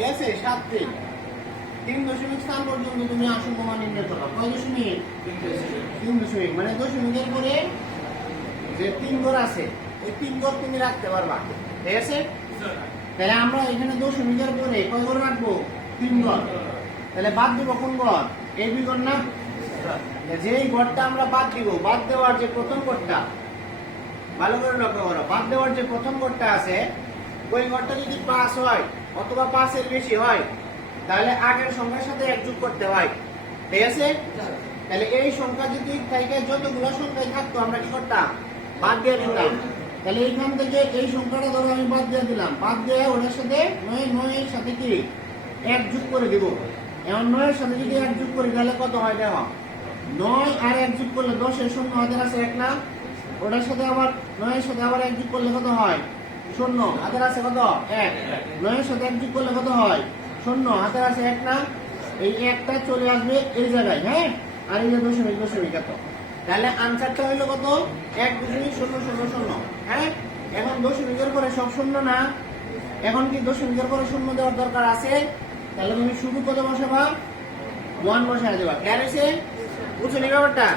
ঠিক আছে 7 3 3 দশমিক স্থান পর্যন্ত তুমি আসল মান নির্ণয় করো। কয় দশমিক? 3 দশমিক, মানে দশমিকের পরে যে 3 ঘর আছে ওই 3 ঘর তুমি রাখতে পারবা। ঠিক আছে, তাহলে আমরা এখানে দশমিকের পরে কয় ঘর রাখবো? 3 ঘর। তাহলে বাদ দিব কোন ঘর? এই দুই ঘর না? যেই ঘরটা আমরা বাদ দিব, বাদ দেওয়ার যে প্রথম ঘরটা, ভালো করে লক্ষ্য করো, বাদ দেওয়ার যে প্রথম ঘরটা আছে ওই ঘরটা যদি 5 হয় অথবা 5 এর বেশি হয় তাহলে আগের সংখ্যার সাথে এক যোগ করতে হয়। ঠিক আছে, তাহলে এই সংখ্যা যদি থেকে যতগুলো সংখ্যায় থাকতো আমরা কি করতাম? বাদ দিয়ে দিতাম। তাহলে এইখান থেকে এই সংখ্যাটা ধরো আমি বাদ দিয়ে দিলাম, বাদ দিয়ে ওটার সাথে 9 এর সাথে কি এক যোগ করে দিব। এখন 9 এর সাথে যদি এক যোগ করি তাহলে কত হয় দেখো, 9 আর এক যোগ করলে 10 এর শূন্য হাতের আছে 1 না, ওটার সাথে আবার 9 এর সাথে আবার এক যোগ করলে কত হয়? শূন্য হাতের আছে কত? 1। 9 এর সাথে এক যোগ করলে কত হয়? শূন্য হাতের আছে 1 না, এই একটা চলে আসবে এই জায়গায়। হ্যাঁ, আর এই যে দশমিক দশমিক এত, তাহলে আনসারটা হইলো কত? 1.000। হ্যাঁ, এখন দশমিকের পরে সব শূন্য না, এখন কি দশমিকের পরে শূন্য দেওয়ার দরকার আছে? তাহলে তুমি শুধু কত বসাবা? 1 বসায় দেবা। কেন আছে? বুঝলি ব্যাপারটা?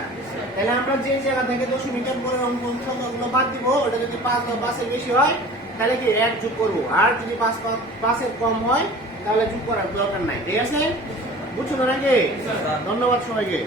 তাহলে আমরা যে জায়গা থেকে দশমিকের পরে অঙ্ক সংখ্যাগুলো বাদ দিব, ওটা যদি 5 বা 5 এর বেশি হয় তাহলে কি এক যোগ করবো, আর যদি 5 এর কম হয় তাহলে যোগ করার দরকার নাই। ঠিক আছে, বুঝছো নাকি? ধন্যবাদ সবাইকে।